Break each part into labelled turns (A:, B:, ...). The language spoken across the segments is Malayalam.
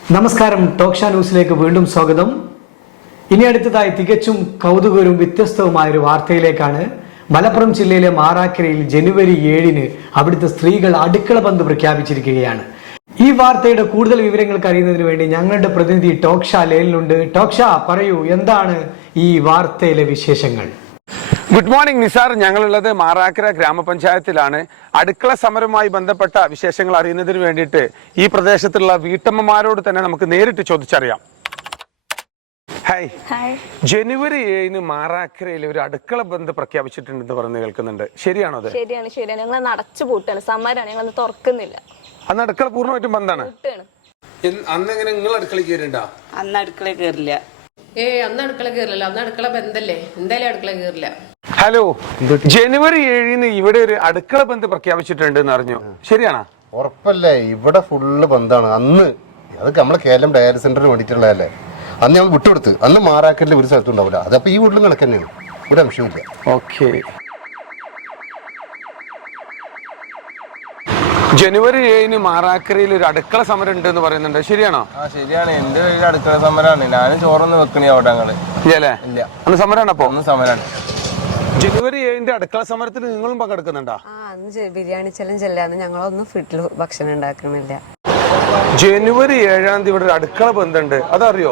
A: നമസ്കാരം, ടോക്ഷ ന്യൂസിലേക്ക് വീണ്ടും സ്വാഗതം. ഇനി അടുത്തതായി തികച്ചും കൗതുകവും വ്യത്യസ്തവുമായ ഒരു വാർത്തയിലേക്കാണ്. മലപ്പുറം ജില്ലയിലെ മാറാക്കരയിൽ ജനുവരി 7-ന് അവിടുത്തെ സ്ത്രീകൾ അടുക്കള ബന്ദ് പ്രഖ്യാപിച്ചിരിക്കുകയാണ്. ഈ വാർത്തയുടെ കൂടുതൽ വിവരങ്ങൾക്ക് അറിയുന്നതിന് വേണ്ടി ഞങ്ങളുടെ പ്രതിനിധി ടോക്ഷ ലേലിലുണ്ട്. ടോക്ഷ, പറയൂ, എന്താണ് ഈ വാർത്തയിലെ വിശേഷങ്ങൾ?
B: Good morning Nisar. ഞങ്ങളുള്ളത് മാറാക്കര ഗ്രാമപഞ്ചായത്തിലാണ്. അടുക്കള സമരവുമായി ബന്ധപ്പെട്ട വിശേഷങ്ങൾ അറിയുന്നതിന് വേണ്ടിയിട്ട് ഈ പ്രദേശത്തുള്ള വീട്ടമ്മമാരോട് തന്നെ നമുക്ക് നേരിട്ട് ചോദിച്ചറിയാം. ഹായ്. ജനുവരി 7-ന് മാറാക്കരയിൽ ഒരു അടുക്കള ബന്ദ് പ്രഖ്യാപിച്ചിട്ടുണ്ടെന്ന് പറഞ്ഞ് കേൾക്കുന്നുണ്ട്. ശരിയാണോ? അത്
C: ശരിയാണ്. ഞങ്ങൾ അടച്ചു പൂട്ടാണ്, സമരമാണ്, ഞങ്ങൾ തുറക്കുന്നില്ല.
B: അന്ന് അടുക്കള പൂർണ്ണമായിട്ടും ബന്ധാണ്. അന്ന് എങ്ങനെ നിങ്ങൾ അടുക്കള കയറിണ്ടാ?
D: അന്ന് അടുക്കള കയറില്ല.
E: അന്ന് അടുക്കള കയറില്ല. അന്ന് അടുക്കള ബന്ധല്ലേ, എന്തായാലും അടുക്കള കയറില്ല.
B: ഹലോ, ജനുവരി 7-ന് ഇവിടെ ഒരു അടുക്കള ബന്ദ് പ്രഖ്യാപിച്ചിട്ടുണ്ട് എന്ന് അറിഞ്ഞു. ശരിയാണോ?
F: ഉറപ്പല്ലേ, ഇവിടെ ഫുള്ള് ബന്ധാണ്. അന്ന് അതൊക്കെ നമ്മളെ കേരളം ഡയറി സെന്ററിന് വേണ്ടിയിട്ടുള്ളതല്ലേ. അന്ന് ഞങ്ങൾ വിട്ടുകൊടുത്ത്. അന്ന് മാറാക്കലിൽ ഒരു സ്ഥലത്തും ഉണ്ടാവില്ല. അതപ്പോ ഈ വീട്ടിലും കണക്ക് തന്നെയാണ്, ഒരു അംശമില്ല.
B: ഓക്കെ. ജനുവരി 7-ന് മാറാക്കരയിൽ ഒരു അടുക്കള സമരം ഉണ്ട് എന്ന് പറയുന്നുണ്ട്. ശരിയാണോ?
G: ശരിയാണ്. എന്റെ വീട് അടുക്കള സമരമാണ്. ഞാനും ചോറൊന്നും വെക്കണേ അവിടെ.
B: ഇല്ലേ? ഇല്ല. അന്ന് സമരമാണ്. അപ്പൊ
G: ഒന്ന് സമരമാണ്.
B: ജനുവരി 7-ന്റെ അടുക്കള സമരത്തിൽ നിങ്ങളും പങ്കെടുക്കുന്നുണ്ടോ?
D: അന്ന് ബിരിയാണി ചലഞ്ച് അല്ല, അന്ന് ഞങ്ങളൊന്നും വീട്ടിൽ ഭക്ഷണം ഉണ്ടാക്കുന്നില്ല.
B: ജനുവരി 7-ാം തീയതി ഇവിടെ ഒരു അടുക്കള ബന്ധുണ്ട്, അതറിയോ?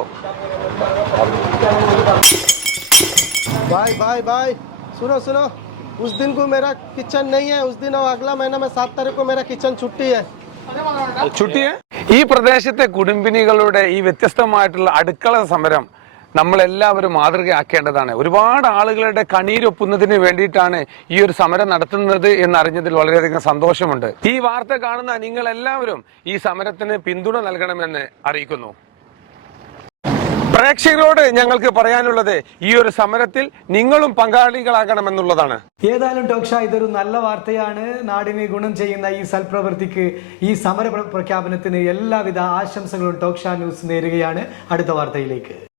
H: सुनो उस दिन को मेरा किचन नहीं है. उस दिन और अगला महीना में 7 तारीख को मेरा किचन छुट्टी है.
B: ഈ പ്രദേശത്തെ കുടുംബിനികളുടെ ഈ വ്യത്യസ്തമായിട്ടുള്ള അടുക്കള സമരം നമ്മളെല്ലാവരും മാതൃകയാക്കേണ്ടതാണ്. ഒരുപാട് ആളുകളുടെ കണ്ണീരൊപ്പുന്നതിന് വേണ്ടിയിട്ടാണ് ഈ ഒരു സമരം നടത്തുന്നത് എന്നറിഞ്ഞതിൽ വളരെയധികം സന്തോഷമുണ്ട്. ഈ വാർത്ത കാണുന്ന നിങ്ങൾ എല്ലാവരും ഈ സമരത്തിന് പിന്തുണ നൽകണമെന്ന് അറിയിക്കുന്നു. പ്രേക്ഷകരോട് ഞങ്ങൾക്ക് പറയാനുള്ളത് ഈ ഒരു സമരത്തിൽ നിങ്ങളും പങ്കാളികളാകണമെന്നുള്ളതാണ്.
A: ഏതായാലും ടോക്ഷ, ഇതൊരു നല്ല വാർത്തയാണ്. നാടിന് ഗുണം ചെയ്യുന്ന ഈ സൽപ്രവൃത്തിക്ക്, ഈ സമര പ്രഖ്യാപനത്തിന് എല്ലാവിധ ആശംസകളും ടോക്ഷ ന്യൂസ് നേരുകയാണ്. അടുത്ത വാർത്തയിലേക്ക്.